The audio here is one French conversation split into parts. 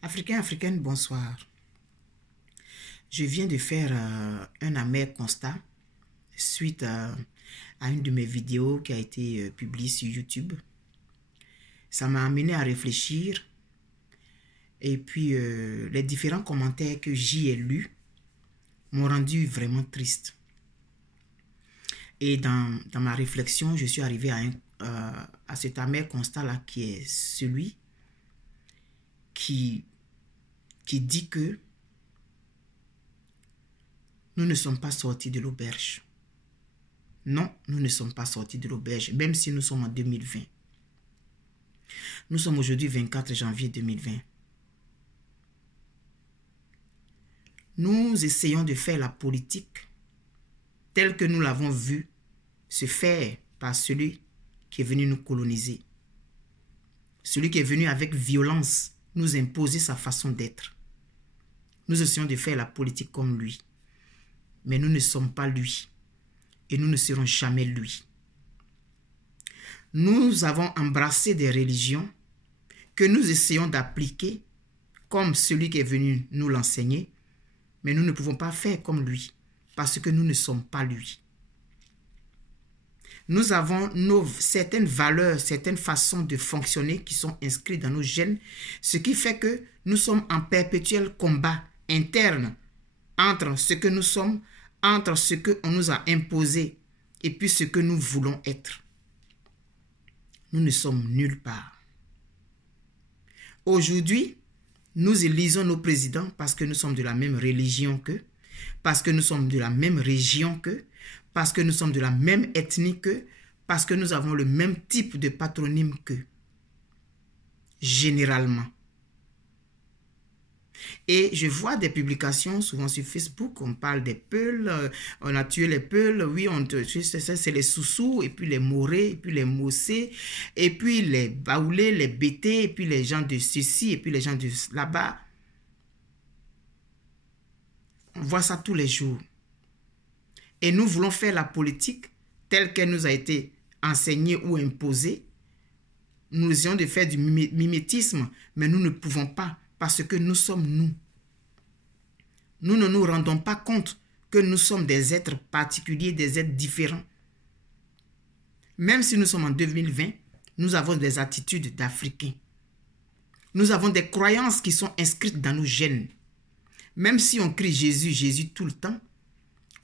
Africains, Africaines, bonsoir. Je viens de faire un amer constat suite à une de mes vidéos qui a été publiée sur YouTube. Ça m'a amené à réfléchir et puis les différents commentaires que j'y ai lus m'ont rendu vraiment triste. Et dans ma réflexion, je suis arrivé à cet amer constat-là qui est celui qui dit que nous ne sommes pas sortis de l'auberge. Non, nous ne sommes pas sortis de l'auberge, même si nous sommes en 2020. Nous sommes aujourd'hui 24 janvier 2020. Nous essayons de faire la politique telle que nous l'avons vue se faire par celui qui est venu nous coloniser. Celui qui est venu avec violence nous imposer sa façon d'être. Nous essayons de faire la politique comme lui. Mais nous ne sommes pas lui. Et nous ne serons jamais lui. Nous avons embrassé des religions que nous essayons d'appliquer comme celui qui est venu nous l'enseigner. Mais nous ne pouvons pas faire comme lui. Parce que nous ne sommes pas lui. Nous avons certaines valeurs, certaines façons de fonctionner qui sont inscrites dans nos gènes. Ce qui fait que nous sommes en perpétuel combat interne entre ce que nous sommes, entre ce qu'on nous a imposé et puis ce que nous voulons être. Nous ne sommes nulle part. Aujourd'hui, nous élisons nos présidents parce que nous sommes de la même religion qu'eux, parce que nous sommes de la même région qu'eux, parce que nous sommes de la même ethnie qu'eux, parce que nous avons le même type de patronyme qu'eux. Généralement. Et je vois des publications, souvent sur Facebook, on parle des Peuls, on a tué les Peuls, oui, c'est les Soussous, et puis les Morés, et puis les Mossés, et puis les Baoulés, les Bétés, et puis les gens de ceci, et puis les gens de là-bas. On voit ça tous les jours. Et nous voulons faire la politique telle qu'elle nous a été enseignée ou imposée. Nous essayons de faire du mimétisme, mais nous ne pouvons pas parce que nous sommes nous. Nous ne nous rendons pas compte que nous sommes des êtres particuliers, des êtres différents. Même si nous sommes en 2020, nous avons des attitudes d'Africains. Nous avons des croyances qui sont inscrites dans nos gènes. Même si on crie Jésus, Jésus tout le temps,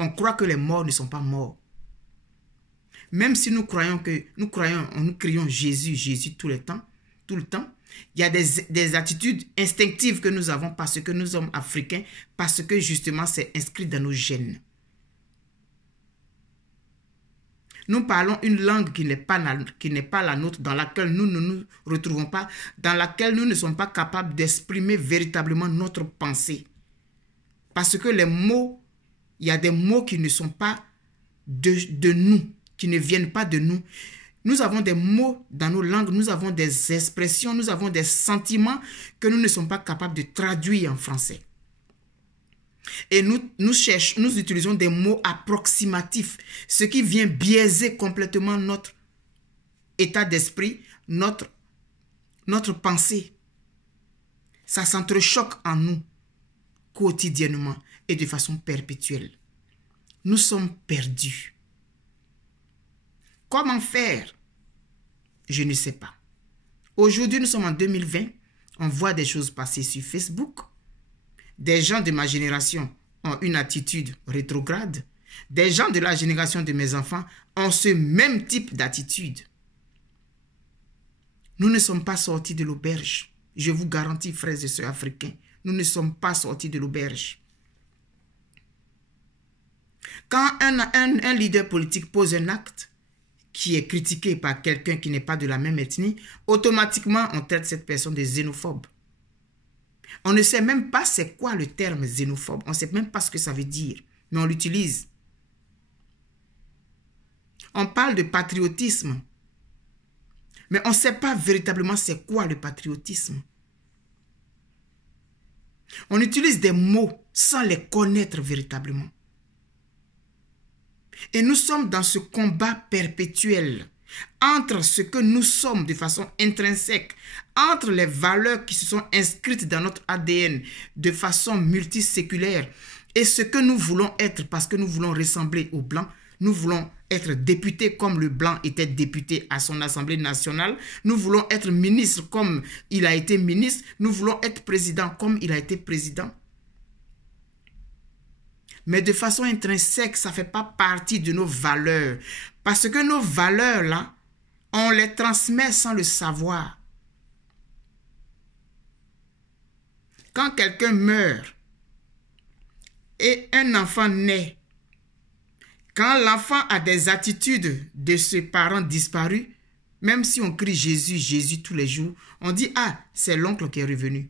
on croit que les morts ne sont pas morts. Même si nous crions Jésus, Jésus tout le temps, il y a des attitudes instinctives que nous avons parce que nous sommes africains, parce que justement c'est inscrit dans nos gènes. Nous parlons une langue qui n'est pas la nôtre, dans laquelle nous ne nous retrouvons pas, dans laquelle nous ne sommes pas capables d'exprimer véritablement notre pensée. Parce que les mots, il y a des mots qui ne sont pas de nous, qui ne viennent pas de nous. Nous avons des mots dans nos langues, nous avons des expressions, nous avons des sentiments que nous ne sommes pas capables de traduire en français. Et nous utilisons des mots approximatifs, ce qui vient biaiser complètement notre état d'esprit, notre pensée. Ça s'entrechoque en nous quotidiennement et de façon perpétuelle. Nous sommes perdus. Comment faire? Je ne sais pas. Aujourd'hui, nous sommes en 2020. On voit des choses passer sur Facebook. Des gens de ma génération ont une attitude rétrograde. Des gens de la génération de mes enfants ont ce même type d'attitude. Nous ne sommes pas sortis de l'auberge. Je vous garantis, frères et sœurs africains, nous ne sommes pas sortis de l'auberge. Quand un leader politique pose un acte qui est critiqué par quelqu'un qui n'est pas de la même ethnie, automatiquement on traite cette personne de xénophobe. On ne sait même pas c'est quoi le terme xénophobe. On ne sait même pas ce que ça veut dire, mais on l'utilise. On parle de patriotisme, mais on ne sait pas véritablement c'est quoi le patriotisme. On utilise des mots sans les connaître véritablement. Et nous sommes dans ce combat perpétuel entre ce que nous sommes de façon intrinsèque, entre les valeurs qui se sont inscrites dans notre ADN de façon multiséculaire et ce que nous voulons être parce que nous voulons ressembler aux Blancs. Nous voulons être députés comme le Blanc était député à son Assemblée nationale. Nous voulons être ministre comme il a été ministre. Nous voulons être président comme il a été président. Mais de façon intrinsèque, ça ne fait pas partie de nos valeurs. Parce que nos valeurs-là, on les transmet sans le savoir. Quand quelqu'un meurt et un enfant naît, quand l'enfant a des attitudes de ses parents disparus, même si on crie Jésus, Jésus tous les jours, on dit « Ah, c'est l'oncle qui est revenu. »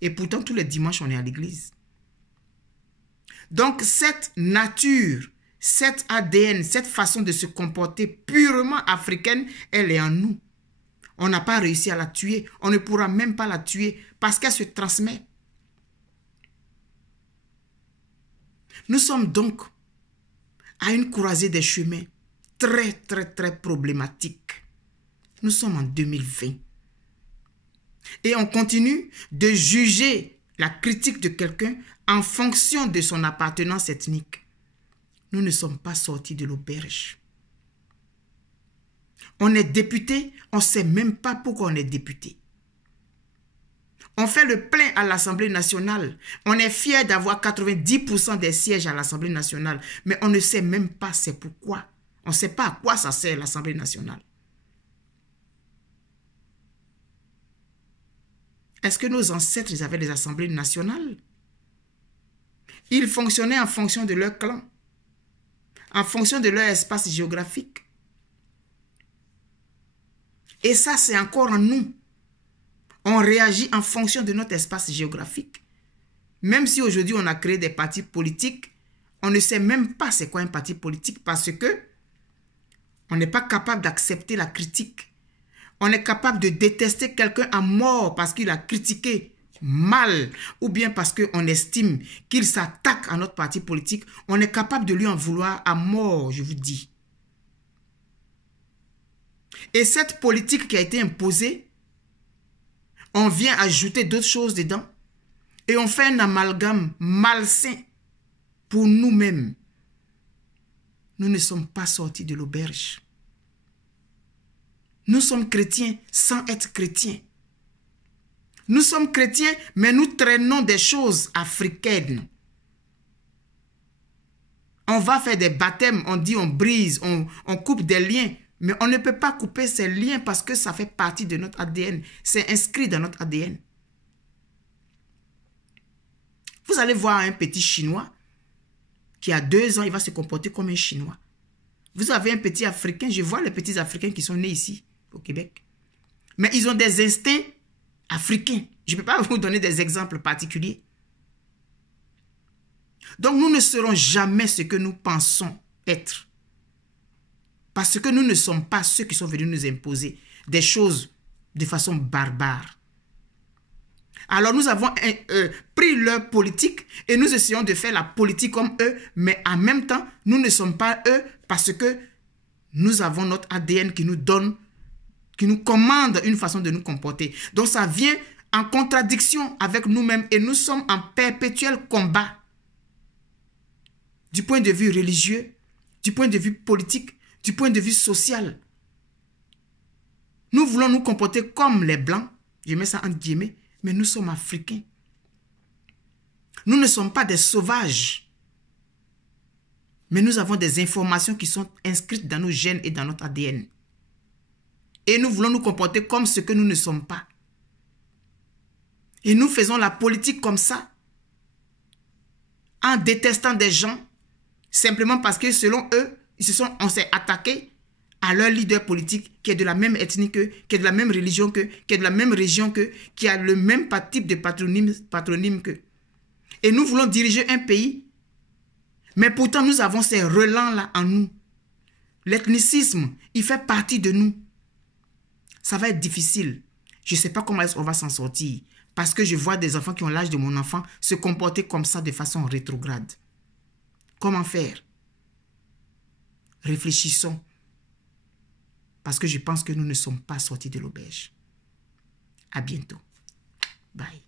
Et pourtant, tous les dimanches, on est à l'église. Donc, cette nature, cette ADN, cette façon de se comporter purement africaine, elle est en nous. On n'a pas réussi à la tuer. On ne pourra même pas la tuer parce qu'elle se transmet. Nous sommes donc à une croisée des chemins très, très, très problématique. Nous sommes en 2020. Et on continue de juger la critique de quelqu'un en fonction de son appartenance ethnique. Nous ne sommes pas sortis de l'auberge. On est député, on ne sait même pas pourquoi on est député. On fait le plein à l'Assemblée nationale. On est fier d'avoir 90% des sièges à l'Assemblée nationale. Mais on ne sait même pas c'est pourquoi. On ne sait pas à quoi ça sert l'Assemblée nationale. Est-ce que nos ancêtres ils avaient des assemblées nationales? Ils fonctionnaient en fonction de leur clan, en fonction de leur espace géographique. Et ça, c'est encore en nous. On réagit en fonction de notre espace géographique. Même si aujourd'hui on a créé des partis politiques, on ne sait même pas c'est quoi un parti politique parce que on n'est pas capable d'accepter la critique. On est capable de détester quelqu'un à mort parce qu'il a critiqué mal ou bien parce qu'on estime qu'il s'attaque à notre parti politique. On est capable de lui en vouloir à mort, je vous dis. Et cette politique qui a été imposée, on vient ajouter d'autres choses dedans et on fait un amalgame malsain pour nous-mêmes. Nous ne sommes pas sortis de l'auberge. Nous sommes chrétiens sans être chrétiens. Nous sommes chrétiens, mais nous traînons des choses africaines. On va faire des baptêmes, on dit on brise, on coupe des liens. Mais on ne peut pas couper ces liens parce que ça fait partie de notre ADN. C'est inscrit dans notre ADN. Vous allez voir un petit Chinois qui a 2 ans, il va se comporter comme un Chinois. Vous avez un petit Africain, je vois les petits Africains qui sont nés ici, au Québec. Mais ils ont des instincts africains. Je ne peux pas vous donner des exemples particuliers. Donc nous ne serons jamais ce que nous pensons être. Parce que nous ne sommes pas ceux qui sont venus nous imposer des choses de façon barbare. Alors nous avons pris leur politique et nous essayons de faire la politique comme eux, mais en même temps, nous ne sommes pas eux parce que nous avons notre ADN qui nous donne, qui nous commande une façon de nous comporter. Donc ça vient en contradiction avec nous-mêmes et nous sommes en perpétuel combat. Du point de vue religieux, du point de vue politique, du point de vue social. Nous voulons nous comporter comme les Blancs, je mets ça entre guillemets, mais nous sommes africains. Nous ne sommes pas des sauvages, mais nous avons des informations qui sont inscrites dans nos gènes et dans notre ADN. Et nous voulons nous comporter comme ce que nous ne sommes pas. Et nous faisons la politique comme ça, en détestant des gens, simplement parce que selon eux, on s'est attaqué à leur leader politique qui est de la même ethnie qu'eux, qui est de la même religion qu'eux, qui est de la même région qu'eux, qui a le même type de patronyme qu'eux. Et nous voulons diriger un pays, mais pourtant nous avons ces relents-là en nous. L'ethnicisme, il fait partie de nous. Ça va être difficile. Je ne sais pas comment on va s'en sortir, parce que je vois des enfants qui ont l'âge de mon enfant se comporter comme ça de façon rétrograde. Comment faire? Réfléchissons. parce que je pense que nous ne sommes pas sortis de l'auberge. À bientôt. Bye.